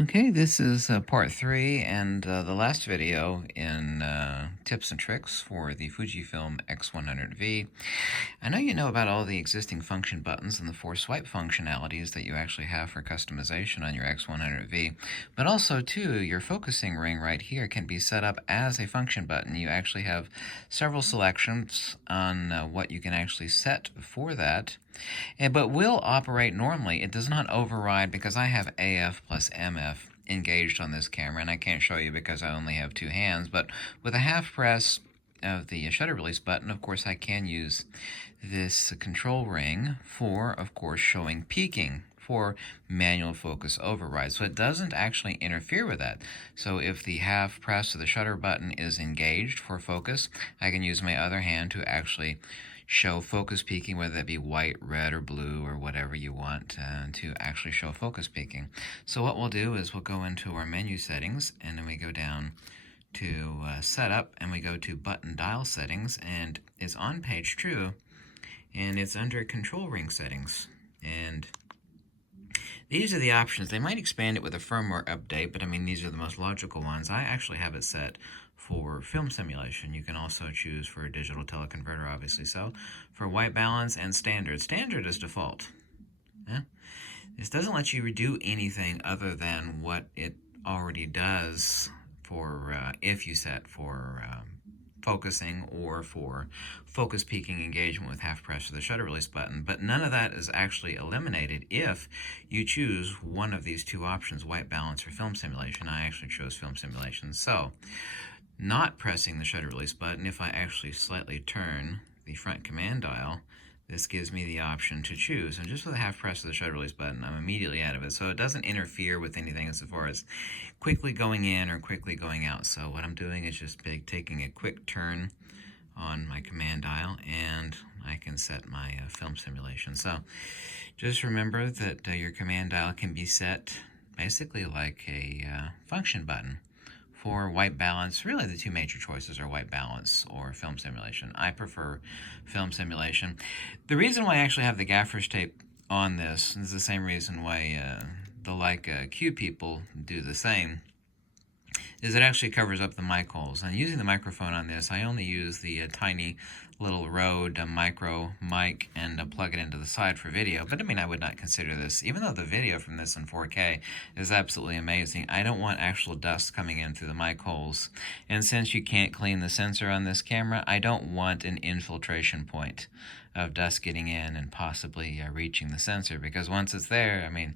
Okay, this is part 3 and the last video in tips and tricks for the Fujifilm X100V. I know you know about all the existing function buttons and the 4 swipe functionalities that you actually have for customization on your X100V, but also too, your focusing ring right here can be set up as a function button. You actually have several selections on what you can actually set for that. But will operate normally. It does not override because I have AF plus MF engaged on this camera, and I can't show you because I only have 2 hands, but with a half press of the shutter release button, of course, I can use this control ring for, of course, showing peaking for manual focus override. So it doesn't actually interfere with that. So if the half press of the shutter button is engaged for focus, I can use my other hand to actually show focus peaking, whether that be white, red, or blue, or whatever you want to actually show focus peaking. So what we'll do is we'll go into our menu settings, and then we go down to setup, and we go to button dial settings, and it's on page 2, and it's under control ring settings. And these are the options. They might expand it with a firmware update, but I mean, these are the most logical ones. I actually have it set for film simulation. You can also choose for a digital teleconverter, obviously so. For white balance and standard. Standard is default. Yeah? This doesn't let you do anything other than what it already does for if you set for focusing or for focus peaking engagement with half press of the shutter release button, but none of that is actually eliminated if you choose one of these 2 options, white balance or film simulation. I actually chose film simulation. So not pressing the shutter release button, if I actually slightly turn the front command dial, this gives me the option to choose. And just with a half press of the shutter release button, I'm immediately out of it. So it doesn't interfere with anything as far as quickly going in or quickly going out. So what I'm doing is just taking a quick turn on my command dial, and I can set my film simulation. So just remember that your command dial can be set basically like a function button. For white balance, really the 2 major choices are white balance or film simulation. I prefer film simulation. The reason why I actually have the gaffer's tape on this is the same reason why the Leica Q people do the same, is it actually covers up the mic holes. And using the microphone on this, I only use the tiny little Rode micro mic and plug it into the side for video. But I mean, I would not consider this, even though the video from this in 4K is absolutely amazing, I don't want actual dust coming in through the mic holes. And since you can't clean the sensor on this camera, I don't want an infiltration point of dust getting in and possibly reaching the sensor, because once it's there, I mean,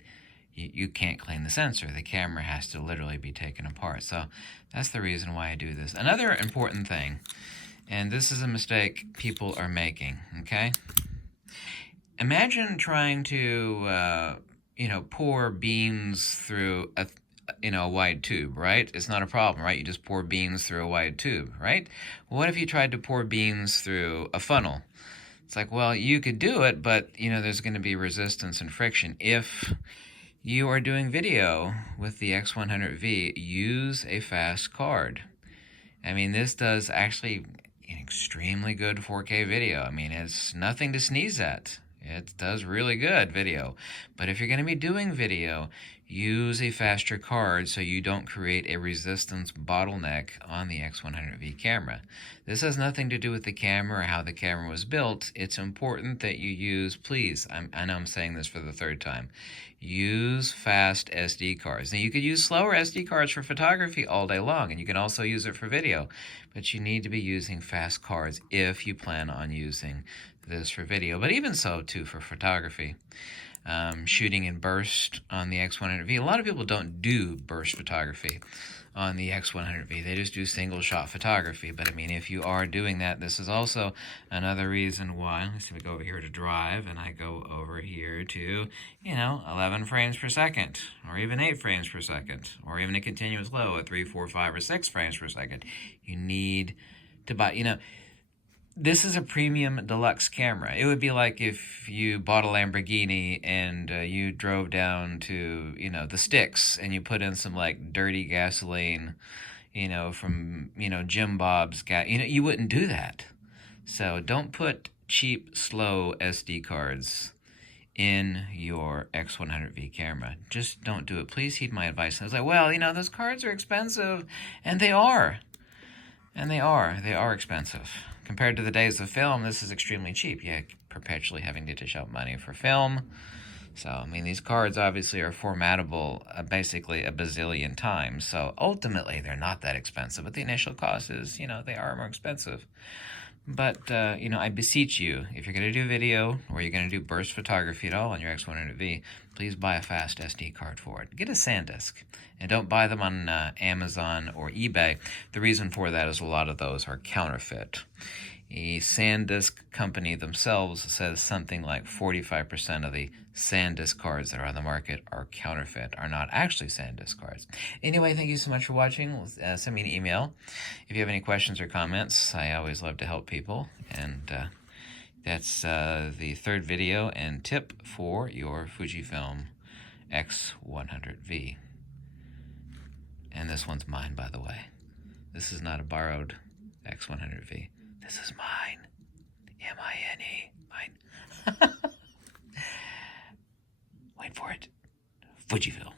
you can't clean the sensor. The camera has to literally be taken apart. So that's the reason why I do this. Another important thing, and this is a mistake people are making, okay? Imagine trying to, pour beans through a wide tube, right? It's not a problem, right? You just pour beans through a wide tube, right? What if you tried to pour beans through a funnel? It's like, well, you could do it, but, there's going to be resistance and friction. If you are doing video with the X100V, use a fast card. I mean, this does actually an extremely good 4K video. I mean, it's nothing to sneeze at. It does really good video. But if you're going to be doing video, use a faster card so you don't create a resistance bottleneck on the X100V camera. This has nothing to do with the camera or how the camera was built. It's important that you use, please, I know I'm saying this for the 3rd time, use fast SD cards. Now, you could use slower SD cards for photography all day long, and you can also use it for video, but you need to be using fast cards if you plan on using this for video, but even so, too, for photography. Shooting in burst on the X100V. A lot of people don't do burst photography on the X100V. They just do single shot photography. But I mean, if you are doing that, this is also another reason why. Let's see, we go over here to drive, and I go over here to, 11 frames per second, or even 8 frames per second, or even a continuous low at 3, 4, 5, or 6 frames per second. You need to buy, this is a premium deluxe camera. It would be like if you bought a Lamborghini and you drove down to, the sticks, and you put in some like dirty gasoline, from, Jim Bob's gas. You wouldn't do that. So don't put cheap, slow SD cards in your X100V camera. Just don't do it. Please heed my advice. I was like, well, you know, those cards are expensive, and they are. And they are expensive. Compared to the days of film, this is extremely cheap. You're perpetually having to dish out money for film. So, I mean, these cards obviously are formatable basically a bazillion times. So, ultimately, they're not that expensive. But the initial cost is, you know, they are more expensive. But, you know, I beseech you, if you're going to do video or you're going to do burst photography at all on your X100V, please buy a fast SD card for it. Get a SanDisk. And don't buy them on Amazon or eBay. The reason for that is a lot of those are counterfeit. A SanDisk company themselves says something like 45% of the SanDisk cards that are on the market are counterfeit, are not actually SanDisk cards. Anyway, thank you so much for watching. Send me an email if you have any questions or comments. I always love to help people. And that's the third video and tip for your Fujifilm X100V. And this one's mine, by the way. This is not a borrowed X100V. This is mine. M-I-N-E. Mine. Wait for it. Fujifilm.